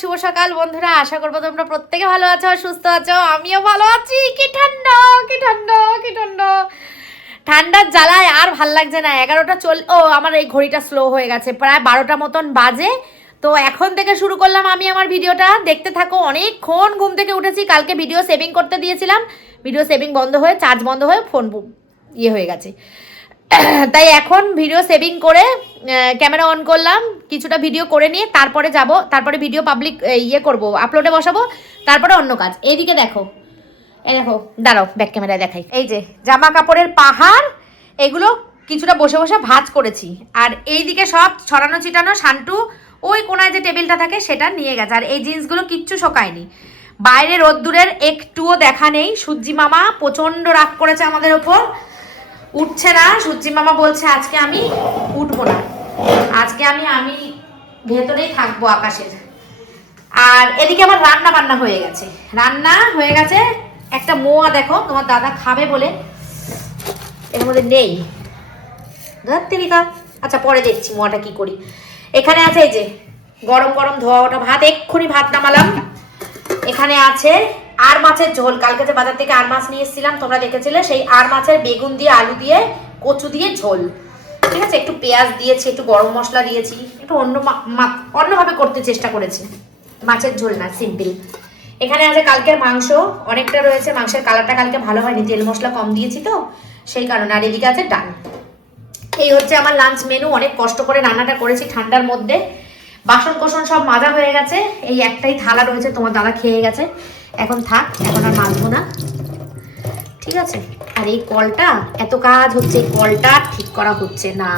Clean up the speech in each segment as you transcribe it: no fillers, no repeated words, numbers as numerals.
শুভ সকাল বন্ধুরা। আশা করবো তোমরা প্রত্যেকে ভালো আছো, সুস্থ আছো। আমিও ভালো আছি। কি ঠান্ডা, কি ঠান্ডা, কি ঠান্ডা। ঠান্ডার জ্বালায় আর ভাল লাগছে না। 11টা আমার এই ঘড়িটা স্লো হয়ে গেছে, প্রায় 12টা মতন বাজে। তো এখন থেকে শুরু করলাম আমি আমার ভিডিওটা, দেখতে থাকো। অনেকক্ষণ ঘুম থেকে উঠেছি, কালকে ভিডিও সেভিং করতে দিয়েছিলাম, ভিডিও সেভিং বন্ধ হয়ে, চার্জ বন্ধ হয়ে ফোন হয়ে গেছে। তাই এখন ভিডিও সেভিং করে ক্যামেরা অন করলাম, কিছুটা ভিডিও করে নিয়ে তারপরে যাব, তারপরে ভিডিও পাবলিক করব, আপলোডে বসাবো, তারপরে অন্য কাজ। এইদিকে দেখো, এই দেখো, দাঁড়াও ব্যাক ক্যামেরায় দেখাই। এই যে জামা কাপড়ের পাহাড়, এগুলো কিছুটা বসে বসে ভাঁজ করেছি। আর এইদিকে সব ছড়ানো ছিটানো, শান্টু ওই কোনায় যে টেবিলটা থাকে সেটা নিয়ে গেছে। আর এই জিন্সগুলো কিচ্ছু শোকায়নি, বাইরে রোদ্দুরের একটুও দেখা নেই। সূর্যি মামা প্রচণ্ড রাগ করেছে আমাদের ওপর, উঠছে না। সূর্যি মামা বলছে আজকে আমি উঠবো না, আজকে আমি ভেতরেই থাকবো আকাশের। আর এদিকে আমার রান্না বান্না হয়ে গেছে, রান্না হয়ে গেছে। একটা মোয়া দেখো, তোমার দাদা খাবে বলে এর মধ্যে নেই, ধরতেরিকা। আচ্ছা পরে দেখছি মোয়াটা কি করি। এখানে আছে এই যে গরম গরম ধোয়া ওটা ভাত, এক্ষুনি ভাত নামালাম। এখানে আছে আর মাছের ঝোল, কালকে যে বাজার থেকে আর মাছ নিয়ে এসেছিলাম তোমরা দেখেছিলে, সেই আর মাছের বেগুন দিয়ে আলু দিয়ে কচু দিয়ে ঝোল, ঠিক আছে। একটু পেঁয়াজ দিয়েছি, একটু গরম মশলা দিয়েছি, একটু অন্যভাবে করতে চেষ্টা করেছি, মাছের ঝোল না, সিম্পল। এখানে আছে কালকের মাংস, অনেকটা রয়েছে। মাংসের কালারটা কালকে ভালো হয়নি, তেল মশলা কম দিয়েছি তো সেই কারণে। আর এদিকে আছে ডাল। এই হচ্ছে আমার লাঞ্চ মেনু। অনেক কষ্ট করে রান্নাটা করেছি ঠান্ডার মধ্যে। বাসন কোসন সব মাজা হয়ে গেছে, এই একটাই থালা রয়েছে, তোমার দাদা খেয়ে গেছে, এখন থাক, এখন আর মাজবো না, ঠিক আছে। আর এই কলটা, এত কাজ হচ্ছে, এই কলটা ঠিক করা হচ্ছে না।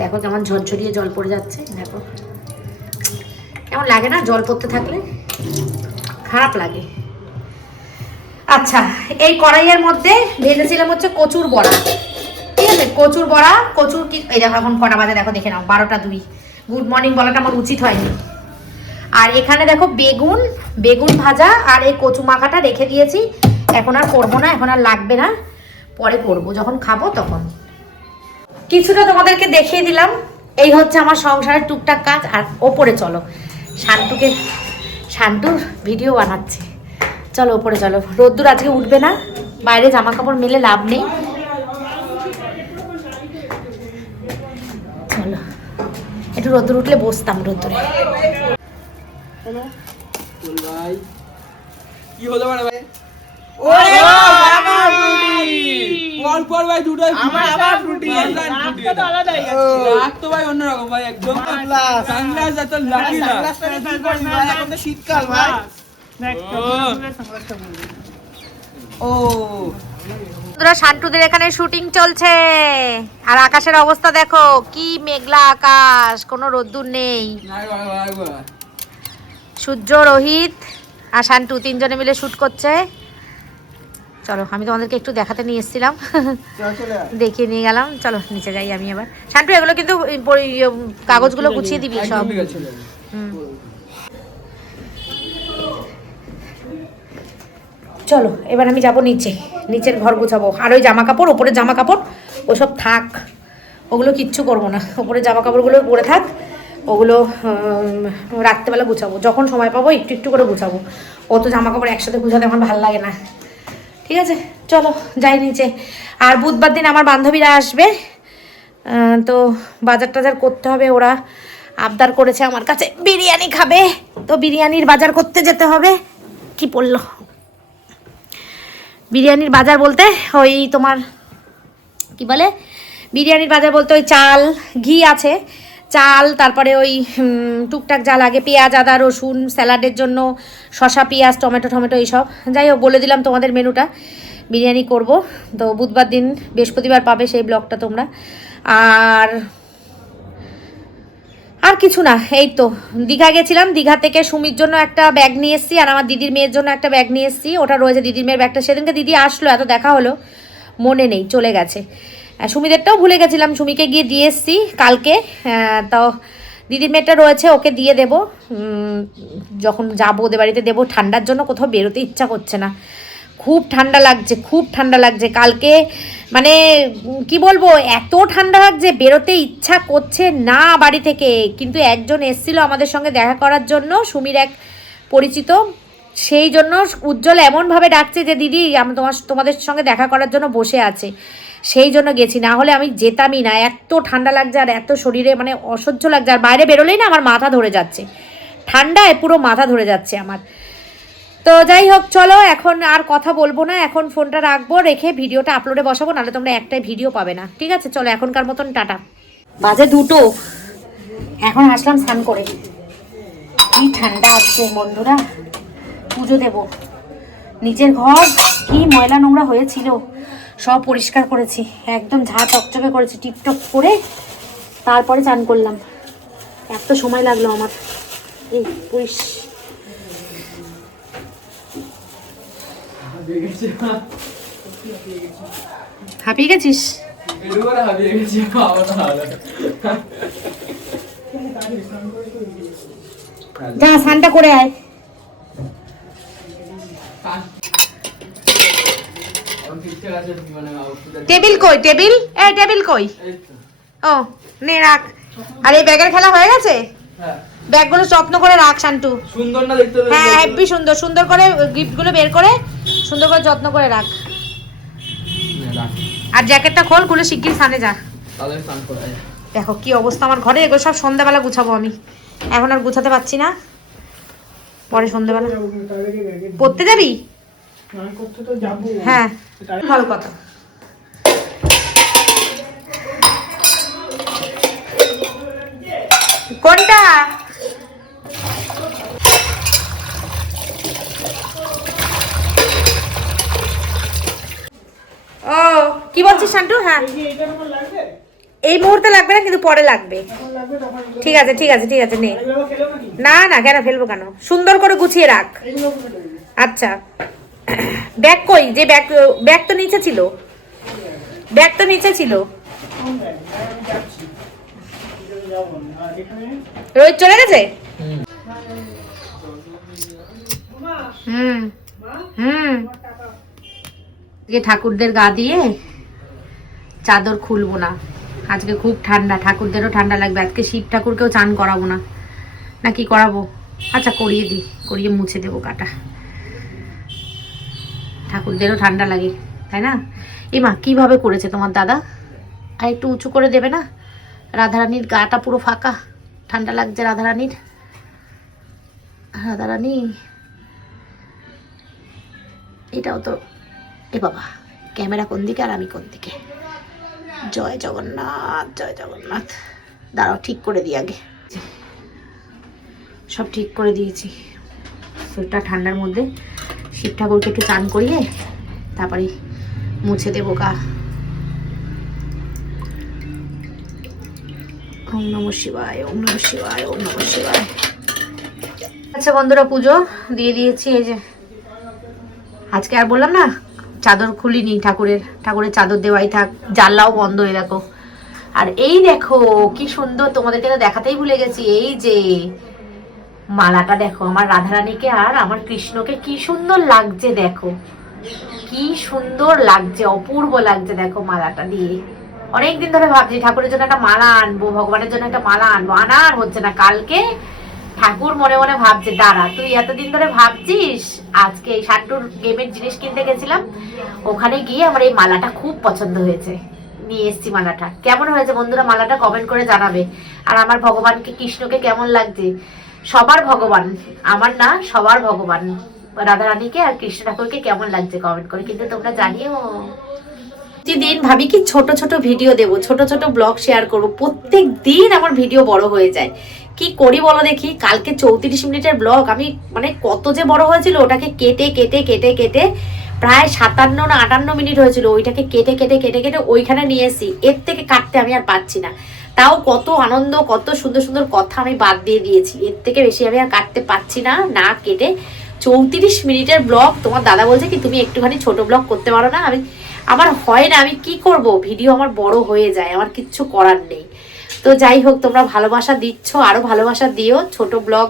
দেখো কেমন ঝরঝরিয়ে জল পড়ে যাচ্ছে, দেখো কেমন লাগে না জল পড়তে থাকলে, খারাপ লাগে। আচ্ছা, এই কড়াইয়ের মধ্যে ভেজেছিলাম হচ্ছে কচুর বড়া, ঠিক আছে। কচুর বড়া, কচুর কি, এই দেখো এখন কটা বাজে দেখো, দেখে নাও, 12টা 2। গুড মর্নিং বলাটা আমার উচিত হয়নি। আর এখানে দেখো বেগুন ভাজা আর এই কচু মাখাটা রেখে দিয়েছি। এখন আর করবো না, এখন আর লাগবে না, পরে করবো যখন খাবো তখন। কিছুটা তোমাদেরকে দেখিয়ে দিলাম। এই হচ্ছে আমার সংসারের টুকটাক কাজ। আর ওপরে চলো, শান্টুর ভিডিও বানাচ্ছে, চলো ওপরে চলো। রোদ্দুর আজকে উঠবে না, বাইরে জামা কাপড় মেলে লাভ নেই, চলো। একটু রোদ্দুর উঠলে বসতাম রোদ্দুরে। কি হলো মানে ভাই? ওরে বাবা ফ্রুটি! পর ভাই দুটোই আমার আবার ফ্রুটি। রাতটা তো আলাদাই আছে। রাত তো ভাই অন্যরকম ভাই, একদম সানগ্লাস এত লাকি না। সানগ্লাসটা কি করি ভাই, এখন তো শীতকাল ভাই। দেখ সানগ্লাসটা বলবি। ও বন্ধুরা, শান্টুদের এখানে শুটিং চলছে। আর আকাশের অবস্থা দেখো, কি মেঘলা আকাশ, কোনো রোদ্দুর নেই। সূর্য, রোহিত আর শান্টু তিনজনে মিলে শুট করছে। চলো, আমি তোমাদেরকে একটু দেখাতে নিয়ে এসেছিলাম, দেখিয়ে নিয়ে গেলাম। চলো নিচে যাই আমি এবার। শান্টু এগুলো কিন্তু কাগজগুলো গুছিয়ে দিবি সব। চলো এবার আমি যাব নিচে, নিচের ঘর গুছাবো। আর ওই জামা কাপড়, ওপরে জামা কাপড় ওসব থাক, ওগুলো কিচ্ছু করবো না। ওপরে জামা কাপড়গুলো পরে থাক, ওগুলো রাত্রেবেলা গুছাবো, যখন সময় পাবো একটু একটু করে গুছাবো। অত জামা কাপড় একসাথে গুছাতে আমার ভালো লাগে না, ঠিক আছে। চলো যাই নিচে। আর বুধবার দিন আমার বান্ধবীরা আসবে, তো বাজার টাজার করতে হবে। ওরা আবদার করেছে আমার কাছে বিরিয়ানি খাবে, তো বিরিয়ানির বাজার করতে যেতে হবে। কি পড়লো বিরিয়ানির বাজার বলতে, ওই তোমার কি বলে, বিরিয়ানির বাজার বলতে ওই চাল, ঘি আছে, চাল, তারপরে ওই টুকটাক যা লাগে, পেঁয়াজ, আদা, রসুন, স্যালাডের জন্য শসা, পেঁয়াজ, টমেটো এইসব। যাই হোক, বলে দিলাম তোমাদের মেনুটা, বিরিয়ানি করব। তো বুধবার দিন, বৃহস্পতিবার পাবে সেই ব্লগটা তোমরা। আর কিছু না, এই তো দীঘা গেছিলাম। দীঘা থেকে সুমির জন্য একটা ব্যাগ নিয়ে এসেছি, আর আমার দিদির মেয়ের জন্য একটা ব্যাগ নিয়ে এসেছি। ওটা রয়েছে দিদির মেয়ের ব্যাগটা, সেদিনকে দিদি আসলো, এত দেখা হলো, মনে নেই, চলে গেছে। সুমিদেরটাও ভুলে গেছিলাম, সুমিকে গিয়ে দিয়ে এসেছি কালকে। তো দিদির মেয়েটা রয়েছে, ওকে দিয়ে দেবো যখন যাবো, ওদের বাড়িতে দেবো। ঠান্ডার জন্য কোথাও বেরোতে ইচ্ছা করছে না, খুব ঠান্ডা লাগছে, খুব ঠান্ডা লাগছে। কালকে মানে কি বলবো, এত ঠান্ডা লাগছে, বেরোতে ইচ্ছা করছে না বাড়ি থেকে। কিন্তু একজন এসেছিল আমাদের সঙ্গে দেখা করার জন্য, সুমির এক পরিচিত, সেই জন্য উজ্জ্বল এমনভাবে ডাকছে যে দিদি আমি তোমাদের সঙ্গে দেখা করার জন্য বসে আছে, সেই জন্য গেছি, না হলে আমি যেতামই না। এত ঠান্ডা লাগছে আর এত শরীরে মানে অসহ্য লাগছে, আর বাইরে বেরোলেই না আমার মাথা ধরে যাচ্ছে, ঠান্ডায় পুরো মাথা ধরে যাচ্ছে আমার। তো যাই হোক, চলো এখন আর কথা বলবো না, এখন ফোনটা রাখবো, রেখে ভিডিওটা আপলোডে বসাবো, নাহলে তোমরা একটাই ভিডিও পাবে না। ঠিক আছে, চলো এখনকার মতন টাটা। বাজে 2টো, এখন আসলাম স্নান করে। কি ঠান্ডা আসছে বন্ধুরা, পুজো দেব। নিচের ঘর কি ময়লা নোংরা হয়েছিল সব পরিষ্কার করেছি, একদম ঝাঁ চকচকে করেছি, টিপটপ করে তারপরে চান করলাম। এত সময় লাগলো আমার এই হাঁপিয়ে গেছিস? যা স্নানটা করে আয়। টেবিল কই? টেবিল টেবিল কই? ও নে রাখ। আর এই ব্যাগের খেলা হয়ে গেছে? ব্যাগগুলো যত্ন করে রাখ শান্টু। সুন্দর না দেখতে? হ্যাঁ হেব্বি সুন্দর, সুন্দর করে গিফটগুলো বের করে সুন্দর করে যত্ন করে রাখ। আর জ্যাকেটটা খোল, খুলে শিগগির স্নানে যা। দেখো কি অবস্থা আমার ঘরে, এগুলো সব সন্ধ্যাবেলা গুছাবো আমি, এখন আর গুছাতে পারছি না, পরে সন্ধ্যাবেলা। পড়তে যাবি? হ্যাঁ ভালো কথা। কোনটা? ও কি বলছিস শান্টু? হ্যাঁ এই মুহূর্তে লাগবে না, কিন্তু পরে লাগবে। ঠিক আছে ঠিক আছে ঠিক আছে, নে। না না কেন ফেলবো, কেন, সুন্দর করে গুছিয়ে রাখ। আচ্ছা ব্যাগ কই? যে ব্যাগ তো নিচে ছিল, ব্যাগ তো নিচে ছিল। রোহিত চলে গেছে? হুম হুম ঠাকুরদের গা দিয়ে চাদর খুলবো না আজকে, খুব ঠান্ডা, ঠাকুরদেরও ঠান্ডা লাগবে। আজকে শিব ঠাকুরকেও চান করাবো না, না কি করাবো? আচ্ছা করিয়ে দিই, করিয়ে মুছে দেবো গাটা, ঠাকুরদেরও ঠান্ডা লাগে তাই না? এ মা কিভাবে করেছে তোমার দাদা, আর একটু উঁচু করে দেবে না? রাধারানীর গাটা পুরো ফাঁকা, ঠান্ডা লাগছে রাধারানীর। রাধারানী এটাও তো, এ বাবা ক্যামেরা কোন দিকে আর আমি কোন দিকে? জয় জগন্নাথ, জয় জগন্নাথ। দাঁড়াও ঠিক করে দিই আগে, সব ঠিক করে দিয়েছি। শরীরটা ঠান্ডার মধ্যে শিব ঠাকুরকে একটু চান করিয়ে তারপরে মুছে দেবো গা। ওম নমঃ শিবায়, ওম নমঃ শিবায়, ওম নমঃ শিবায়। আচ্ছা বন্ধুরা, পুজো দিয়ে দিয়েছি। এই যে আজকে আর বললাম না চাদর খুলিনি, ঠাকুরের চাদর দেওয়াই থাক, জানলাও বন্ধ হয়ে দেখো। আর এই দেখো কি সুন্দর, তোমাদেরকে তো দেখাতেই ভুলে গেছি, এই যে মালাটা দেখো আমার রাধারানীকে আর আমার কৃষ্ণকে কি সুন্দর লাগছে, দেখো কি সুন্দর লাগছে, অপূর্ব লাগছে দেখো মালাটা দিয়ে। অনেকদিন ধরে ভাবছি ঠাকুরের জন্য একটা মালা আনবো, ভগবানের জন্য একটা মালা আনবো, আনার হচ্ছে না। কালকে ঠাকুর মনে মনে ভাবছে, দাঁড়া তুই এতদিন ধরে ভাবছিস, আজকে এই শান্টুর গেমের জিনিস কিনতে গেছিলাম, ওখানে গিয়ে আমার এই মালাটা খুব পছন্দ হয়েছে, নিয়ে এসছি মালাটা। কেমন হয়েছে বন্ধুরা মালাটা কমেন্ট করে জানাবে। আর আমার ভগবানকে কৃষ্ণকে কেমন লাগছে, সবার ভগবান, আমার না সবার ভগবান, রাধারানীকে আর কৃষ্ণ ঠাকুরকে কেমন লাগছে কমেন্ট করে কিন্তু তোমরা জানিও। প্রতিদিন ভাবি কি ছোট ছোট ভিডিও দেব, ছোট ছোট ব্লগ শেয়ার করব, প্রত্যেক দিন আমার ভিডিও বড় হয়ে যায়। কি করি বলো দেখি? কালকে 34 মিনিটের ব্লগ আমি মানে কত যে বড় হয়েছিল, ওটাকে কেটে কেটে কেটে কেটে প্রায় 57 না 58 মিনিট হয়েছিল, ওইটাকে কেটে কেটে কেটে কেটে ওইখানে নিয়ে এসেছি। এর থেকে কাটতে আমি আর পাচ্ছি না। তাও কত আনন্দ, কত সুন্দর সুন্দর কথা আমি বাদ দিয়ে দিয়েছি, এর থেকে বেশি আমি আর কাটতে পারছি না, না কেটে। 34 মিনিটের ব্লগ, তোমার দাদা বলছে কি তুমি একটুখানি ছোট ব্লগ করতে পারো না? আমার হয় না, আমি কি করব, ভিডিও আমার বড় হয়ে যায়, আমার কিচ্ছু করার নেই। তো যাই হোক, তোমরা ভালোবাসা দিচ্ছ, আরো ভালোবাসা দিও। ছোট ব্লগ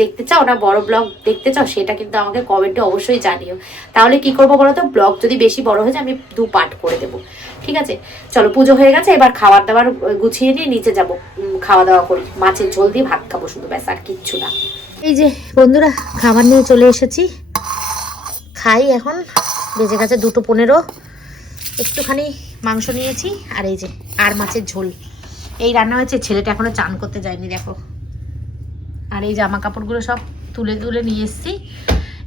দেখতে চাও না বড় ব্লগ দেখতে চাও, সেটা কিন্তু আমাকে কমেন্টে অবশ্যই জানিও। তাহলে কি করবো বলো তো, ব্লগ যদি বেশি বড় হয়ে যায় আমি 2 পার্ট করে দেবো, ঠিক আছে? চলো, পুজো হয়ে গেছে, এবার খাবার দাবার গুছিয়ে নিয়ে নিচে যাব, খাওয়া দাওয়া করি। মাছের ঝোল দিয়ে ভাত খাবো শুধু, ব্যাস, আর কিচ্ছু না। এই যে বন্ধুরা, খাবার নিয়ে চলে এসেছি, খাই এখন। বেজে গেছে 2:15। একটুখানি মাংস নিয়েছি, আর এই যে আর মাছের ঝোল, এই রান্না হয়েছে। ছেলেটা এখনো চান করতে যায়নি, দেখো। আর এই জামা কাপড়গুলো সব তুলে তুলে নিয়ে এসেছি,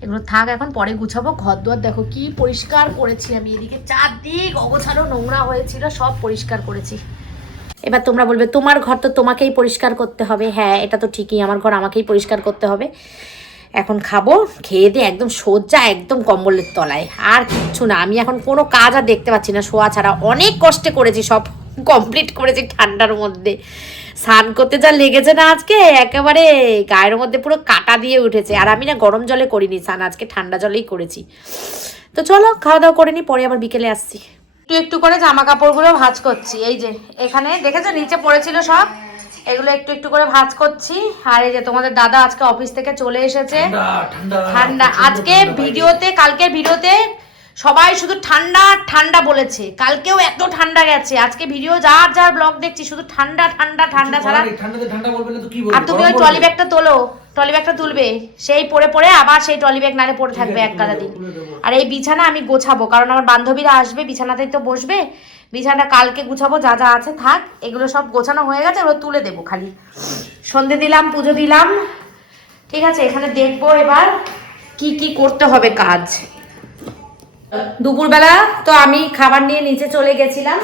এগুলো থাক, এখন পরে গুছাবো। ঘর দুয়ার দেখো কি পরিষ্কার করেছি আমি, এদিকে চারদিক অগোছালো নোংরা হয়েছিল, সব পরিষ্কার করেছি। এবার তোমরা বলবে তোমার ঘর তো তোমাকেই পরিষ্কার করতে হবে। হ্যাঁ, এটা তো ঠিকই, আমার ঘর আমাকেই পরিষ্কার করতে হবে। এখন খাবো, খেয়ে দিয়ে একদম সোজা একদম কম্বলের তলায়, আর কিচ্ছু না। আমি এখন কোনো কাজ আর দেখতে পাচ্ছি না শোয়া ছাড়া। অনেক কষ্টে করেছি, সব কমপ্লিট করেছি ঠান্ডার মধ্যে। স্নান করতে যা লেগেছে না আজকে, একেবারে গায়ের মধ্যে পুরো কাটা দিয়ে উঠেছে। আর আমি না গরম জলে করিনি স্নান, আজকে ঠান্ডা জলেই করেছি। তো চলো খাওয়া দাওয়া করে নি, পরে আবার বিকেলে আসছি। একটু একটু করে জামা কাপড়গুলো ভাঁজ করছি। এই যে এখানে দেখেছো নিচে পড়েছিল সব, এগুলো একটু একটু করে ভাঁজ করছি। আর এই যে তোমাদের দাদা আজকে অফিস থেকে চলে এসেছে। ঠান্ডা আজকে ভিডিওতে, কালকের ভিডিওতে সবাই শুধু ঠান্ডা ঠান্ডা বলেছে, কালকেও এত ঠান্ডা গেছে। আজকে ভিডিও যার যার ব্লগ দেখছি শুধু ঠান্ডা ঠান্ডা ঠান্ডা ছাড়া। আর তুমি ওই ট্রলি ব্যাগটা তোলো, ট্রলি ব্যাগটা তুলবে, সেই পরে পরে আবার সেই ট্রলি ব্যাগ নালে পড়ে থাকবে এক কাদা দিন। আর এই বিছানা আমি গোছাবো, কারণ আমার বান্ধবীরা আসবে, বিছানাতেই তো বসবে। বিছানাটা কালকে গুছাবো, যা যা আছে থাক। এগুলো সব গোছানো হয়ে গেছে, ওগুলো তুলে দেবো খালি। সন্ধে দিলাম, পুজো দিলাম, ঠিক আছে। এখানে দেখবো এবার কি কি করতে হবে কাজ। দুপুরবেলা তো আমি খাবার নিয়ে নিচে চলে গেছিলাম।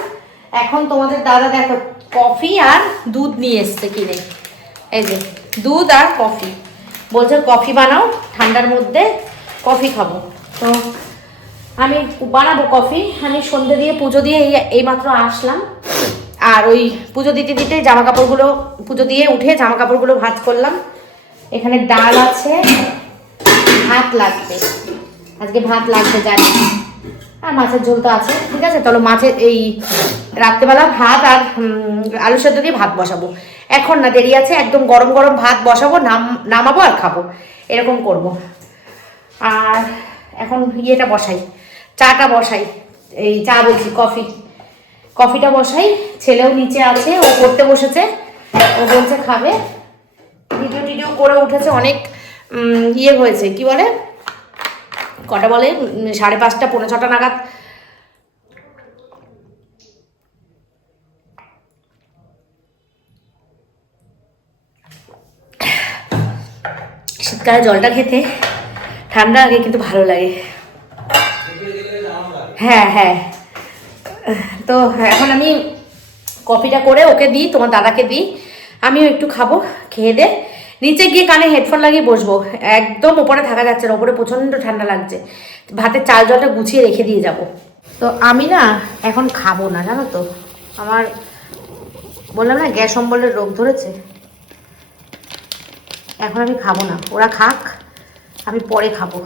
এখন তোমাদের দাদা দেখো কফি আর দুধ নিয়ে এসছে কিনে। এই যে দুধ আর কফি, বলছে কফি বানাও, ঠান্ডার মধ্যে কফি খাবো। তো আমি বানাবো কফি। আমি সন্ধ্যে দিয়ে পুজো দিয়ে এইমাত্র আসলাম। আর ওই পুজো দিতে দিতে জামা কাপড়গুলো, পুজো দিয়ে উঠে জামা কাপড়গুলো ভাঁজ করলাম। এখানে ডাল আছে, ভাত লাগবে, আজকে ভাত লাগবে জানি, আর মাছের ঝোল তো আছে, ঠিক আছে। চলো মাছের এই রাত্রেবেলা ভাত আর আলু সেদ্ধ দিয়ে ভাত বসাবো। এখন না, দেরি আছে, একদম গরম গরম ভাত বসাবো, নামাবো আর খাবো, এরকম করব। আর এখন ইয়েটা বসাই, চাটা বসাই, এই চা বলছি কফিটা বসাই। ছেলেও নিচে আছে, ও পড়তে বসেছে, ও বলছে খাবে। ভিডিও করে উঠেছে, অনেক ইয়ে হয়েছে, কি বলে, কটা বলে 5:30 পৌনে 6টা নাগাদ। শীতকালে জলটা খেতে ঠান্ডা আগে কিন্তু ভালো লাগে। হ্যাঁ হ্যাঁ, তো এখন আমি কফিটা করে ওকে দিই, তোমার দাদাকে দিই, আমিও একটু খাবো। খেয়ে দে নিচে গিয়ে কানে হেডফোন লাগিয়ে বসবো, একদম ওপরে থাকা যাচ্ছে না, ওপরে প্রচণ্ড ঠান্ডা লাগছে। ভাতের চাল জলটা গুছিয়ে রেখে দিয়ে যাব। তো আমি না এখন খাবো না, জানো তো, আমার বললাম না গ্যাস অম্বলের রোগ ধরেছে। এখন আমি খাবো না, ওরা খাক, আমি পরে খাবো।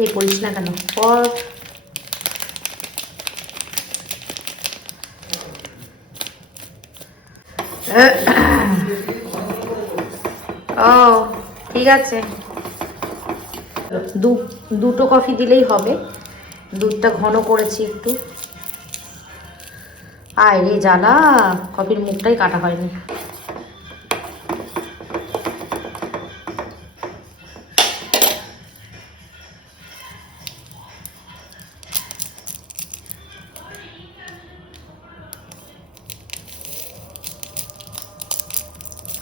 এই বলিস না কেন পর। ও ঠিক আছে, দুটো কফি দিলেই হবে, দুধটা ঘন করেছি একটু। আয় রে জ্বালা, কফির মুখটাই কাটা হয়নি।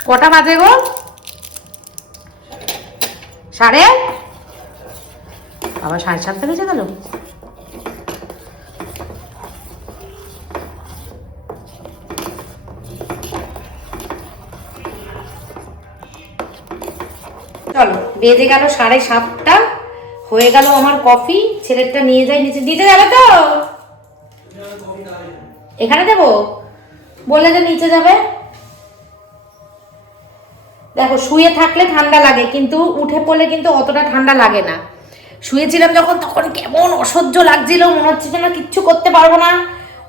কটা বাজে গো? 7:30? আবার 7:30 বেজে গেল। চলো, বেজে গেল 7:30, হয়ে গেল আমার কফি। ছেলেরটা নিয়ে যাই নিচে, দিতে যাবে তো? এখানে দেবো বললে যে নিচে যাবে। দেখো শুয়ে থাকলে ঠান্ডা লাগে, কিন্তু উঠে পড়লে কিন্তু অতটা ঠান্ডা লাগে না। শুয়েছিলাম যখন, তখন কেমন অসহ্য লাগছিল, মনে হচ্ছে যেন কিচ্ছু করতে পারবো না।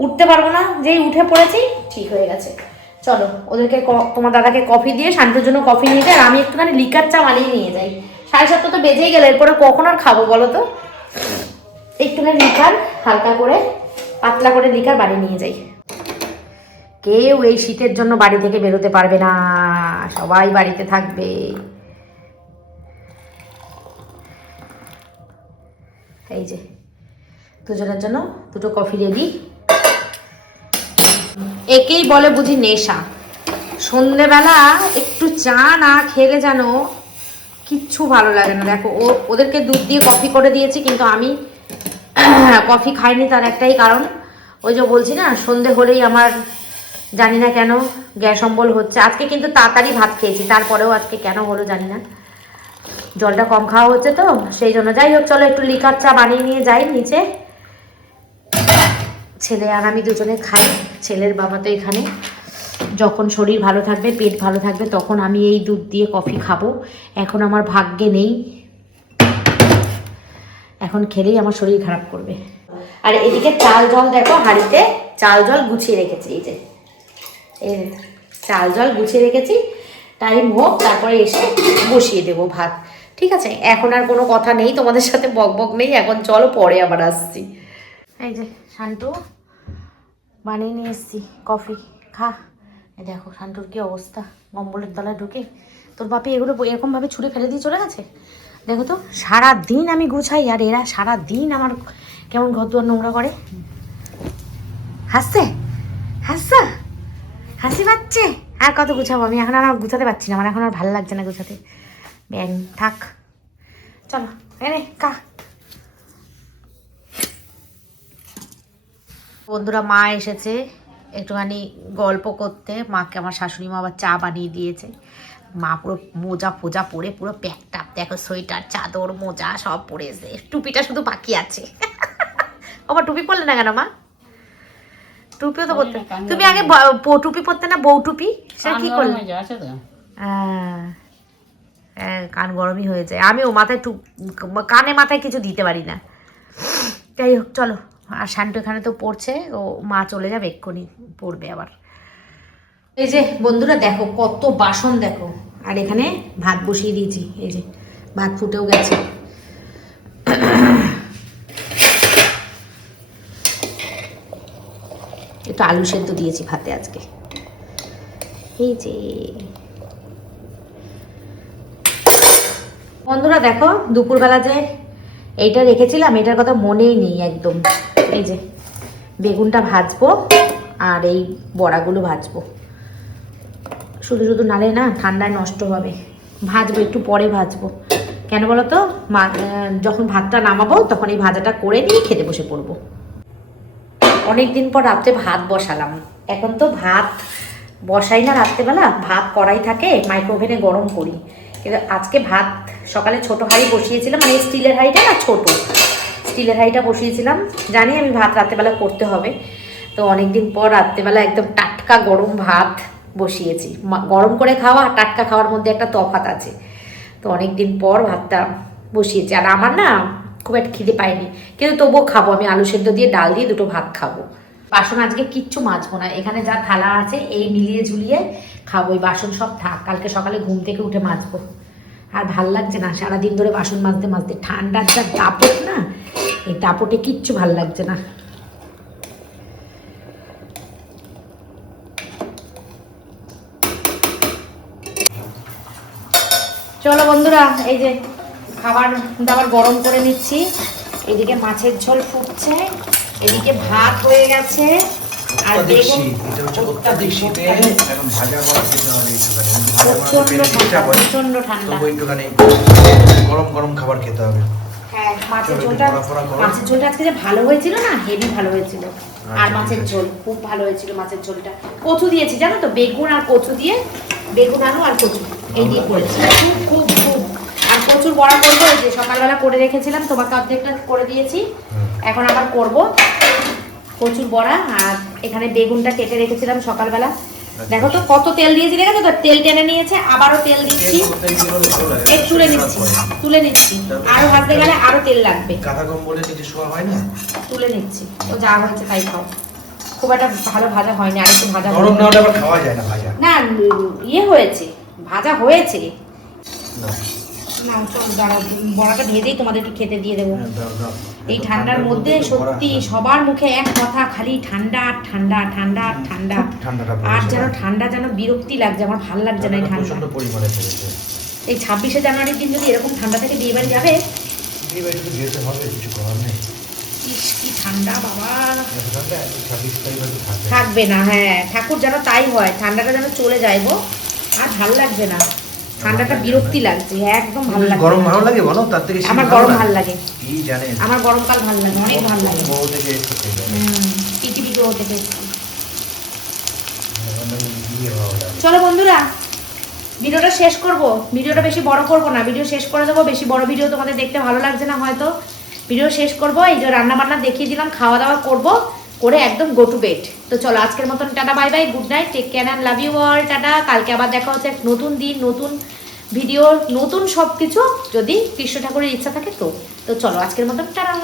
উঠতে পারবো না, যেই উঠে পড়েছি ঠিক হয়ে গেছে। চলো ওদেরকে তোমার দাদাকে কফি দিয়ে শান্তির জন্য কফি নিয়ে যাই, আর আমি একটুখানি লিকার চা বানিয়ে নিয়ে যাই। 7:30 তো বেজেই গেল, এরপরে কখন আর খাবো বলো তো। একটুখানি লিকার হালকা করে পাতলা করে লিকার বানিয়ে নিয়ে যাই। কেউ এই শীতের জন্য বাড়ি থেকে বেরোতে পারবে না, সবাই বাড়িতে থাকবে। এই যে দুজনের জন্য দুটো কফি রেডি। একেই বলে বুঝি নেশা। সন্ধেবেলা একটু চা না খেলে যেন কিচ্ছু ভালো লাগে না। দেখো ওদেরকে দুধ দিয়ে কফি করে দিয়েছি, কিন্তু আমি কফি খাইনি। তার একটাই কারণ, ওই যে বলছি না, সন্ধে হলেই আমার জানি না কেন গ্যাস অম্বল হচ্ছে। আজকে কিন্তু তাড়াতাড়ি ভাত খেয়েছি, তারপরেও আজকে কেন হলো জানি না, জলটা কম খাওয়া হচ্ছে তো সেই জন্য। যাই হোক চলো একটু লিকার চা বানিয়ে নিয়ে যাই নিচে, ছেলে আর আমি দুজনে খাই। ছেলের বাবা তো এখানে, যখন শরীর ভালো থাকবে পেট ভালো থাকবে তখন আমি এই দুধ দিয়ে কফি খাবো। এখন আমার ভাগ্যে নেই, এখন খেলেই আমার শরীর খারাপ করবে। আর এদিকে চাল জল দেখো, হাঁড়িতে চাল জল গুছিয়ে রেখেছি। এই যে চাল জল গুছিয়ে রেখেছি, টাইম হোক তারপরে এসে বসিয়ে দেবো ভাত। ঠিক আছে, এখন আর কোনো কথা নেই, তোমাদের সাথে বক বক নেই এখন। চলো পরে আবার আসছি। এই যে শান্টু বানিয়ে নিয়ে এসছি কফি, খা। এই দেখো শান্টুর কি অবস্থা, কম্বলের তলায় ঢুকে। তোর বাপি এগুলো এরকমভাবে ছুঁড়ে ফেলে দিয়ে চলে গেছে। দেখো তো, সারা দিন আমি গুছাই আর এরা সারা দিন আমার কেমন ঘর দুয়ার নোংরা করে। হাসছে হাসছে হাসি পাচ্ছে। আর কত গুছাবো আমি, এখন আর গুছাতে পারছি না, আমার এখন আর ভালো লাগছে না গুছাতে। ব্যাং থাক, চলো এনে কা। বন্ধুরা মা এসেছে একটুখানি গল্প করতে, মাকে আমার শাশুড়ি মা আবার চা বানিয়ে দিয়েছে। মা পুরো মোজা ফোজা পরে পুরো প্যাকটাপ, দেখো সোয়েটার চাদর মোজা সব পরেছে, টুপিটা শুধু বাকি আছে। আবার টুপি পরলে না কেন মা? টুপিও তো পরতে, তুমি আগে টুপি পরতে না, বউ টুপি, সেটা কি করলে? কান গরমই হয়ে যায়, আমিও মাথায় কানে মাথায় কিছু দিতে পারি না। যাই হোক চলো, আর শান্টু এখানে তো পড়ছে, ও মা চলে যাবে এক্ষুনি, পড়বে আবার। এই যে বন্ধুরা দেখো কত বাসন দেখো, আর এখানে ভাত বসিয়ে দিয়েছি। এই যে ভাত ফুটেও গেছে। একটু আলু সেদ্ধ দিয়েছি ভাতে আজকে। এই যে বন্ধুরা দেখো দুপুরবেলা যে এইটা রেখেছিলাম, এটার কথা মনেই নেই একদম। এই যে বেগুনটা ভাজবো আর এই বড়াগুলো ভাজবো, শুধু শুধু নালে না ঠান্ডায় নষ্ট হবে। ভাজবো একটু পরে ভাজবো, কেন বলো তো, যখন ভাতটা নামাবো তখন এই ভাজাটা করে নিয়ে খেতে বসে পড়বো। অনেকদিন পর রাত্রে ভাত বসালাম। এখন তো ভাত বসাই না রাত্রেবেলা, ভাত কড়াই থাকে মাইক্রোওভেনে গরম করি। কিন্তু আজকে ভাত সকালে ছোট হাঁড়ি বসিয়েছিলাম, মানে স্টিলের হাঁড়িটা না, ছোট স্টিলের হাঁড়িটা বসিয়েছিলাম। জানি আমি ভাত রাত্রেবেলা করতে হবে, তো অনেকদিন পর রাত্রেবেলা একদম টাটকা গরম ভাত বসিয়েছি। গরম করে খাওয়া আর টাটকা খাওয়ার মধ্যে একটা তফাৎ আছে, তো অনেকদিন পর ভাতটা বসিয়েছি। আর আমার না খুব একটা খিদে পাইনি, কিন্তু তবুও খাবো আমি, আলু সেদ্ধ দিয়ে ডাল দিয়ে দুটো ভাত খাবো। বাসন আজকে কিচ্ছু মাজবো না, এখানে যা থালা আছে এই মিলিয়ে ঝুলিয়ে খাবো। এই বাসন সব থাক, কালকে সকালে ঘুম থেকে উঠে মাজবো। আর ভাল লাগছে না সারাদিন ধরে বাসন মাজতে মাজতে, ঠান্ডার যা দাপট না, এই দাপটে কিচ্ছু ভাল লাগছে না। চলো বন্ধুরা, এই যে খাবার দাবার গরম করে নিচ্ছি। এদিকে মাছের ঝোল ফুটছে, এদিকে ভাত হয়ে গেছে, আর বেগুন প্রচন্ড ঠান্ডা, গরম গরম খাবার খেতে হবে। হ্যাঁ মাছের ঝোলটা আজকে যে ভালো হয়েছিল না, হেভি ভালো হয়েছিল। আর মাছের ঝোল খুব ভালো হয়েছিল, মাছের ঝোলটা কচু দিয়েছি জানো তো, বেগুন আর কচু দিয়ে, বেগুন আলু আর কচু এই দিয়ে করেছি, খুব খুব। আর প্রচুর বড়া করবো, এই যে সকালবেলা করে রেখেছিলাম, তোমাকে অর্ধেকটা করে দিয়েছি, এখন আবার করব কচুর বড়া। আর এখানে বেগুনটা কেটে রেখেছিলাম সকালবেলা, দেখো তো কত তেল দিয়েছি, দেখো তো তেল টেনে নিয়েছে, আবারও তেল দিচ্ছি, তুলে নিচ্ছি, আরো ভাজতে গেলে আরো তেল লাগবে। কাঁথা কম্বলে কিছু শোয়া হয় না, তুলে নিচ্ছি, ও যা হয়েছে তাই খাও। খুব একটা ভালো ভাজা হয়নি, আর একটু ভাজা গরম না হলে আবার খাওয়া যায় না ভাজা। না ইয়ে হয়েছে, ভাজা হয়েছে। না না চল দাঁড়াও, বড়াটা ভেজেই তোমাদেরকে খেতে দিয়ে দেবো। দাও, দাও। এই ঠান্ডার মধ্যে সত্যি সবার মুখে এক কথা, খালি ঠান্ডা ঠান্ডা ঠান্ডা ঠান্ডা। ঠান্ডাটা আর যেন ঠান্ডা যেন বিরক্তি লাগছে, আমার ভাল লাগছে না এই ঠান্ডা। প্রচন্ড পরিমাণে পড়েছে। এই 26শে জানুয়ারির দিন যদি এরকম ঠান্ডা থেকে বিয়ে বাড়ি যাবে, এই বাড়িতে তো যেতে হবে, কিছু করার নেই। ইস কি ঠান্ডা বাবা। ঠান্ডা 26 তারিখ হয়তো থাকবে। থাকবে না, হ্যাঁ ঠাকুর যেন তাই হয়, ঠান্ডাটা যেন চলে যায় গো। আর ভাল লাগছে না, ঠান্ডাটা বিরক্তি লাগছে, একদম ভালো লাগছে। গরম ভালো লাগে বলো, তার থেকে আমার গরম ভাল লাগে, কি জানে, আমার গরমকাল ভাল লাগে, অনেক ভাল লাগে। বউ থেকে একটু খেয়ে যাবে। পৃথিবীকে হতে পেরেছি। বিয়ে ভালো লাগে। চলো বন্ধুরা, ভিডিওটা শেষ করব। ভিডিওটা বেশি বড় করব না, ভিডিও শেষ করে দেবো। বেশি বড় ভিডিও তোমাদের দেখতে ভালো লাগছে না হয়তো, ভিডিও শেষ করব। এই যে রান্না বান্না দেখিয়ে দিলাম, খাওয়া দাওয়া করব, করে একদম গো টু বেড। তো চলো আজকের মতন tata, bye bye, good night, take care and love you all, tata. কালকে আবার দেখা হচ্ছে এক নতুন দিন, নতুন ভিডিও, নতুন সব কিছু, যদি কৃষ্ণ ঠাকুরের ইচ্ছা থাকে। তো চলো আজকের মতন টাটা।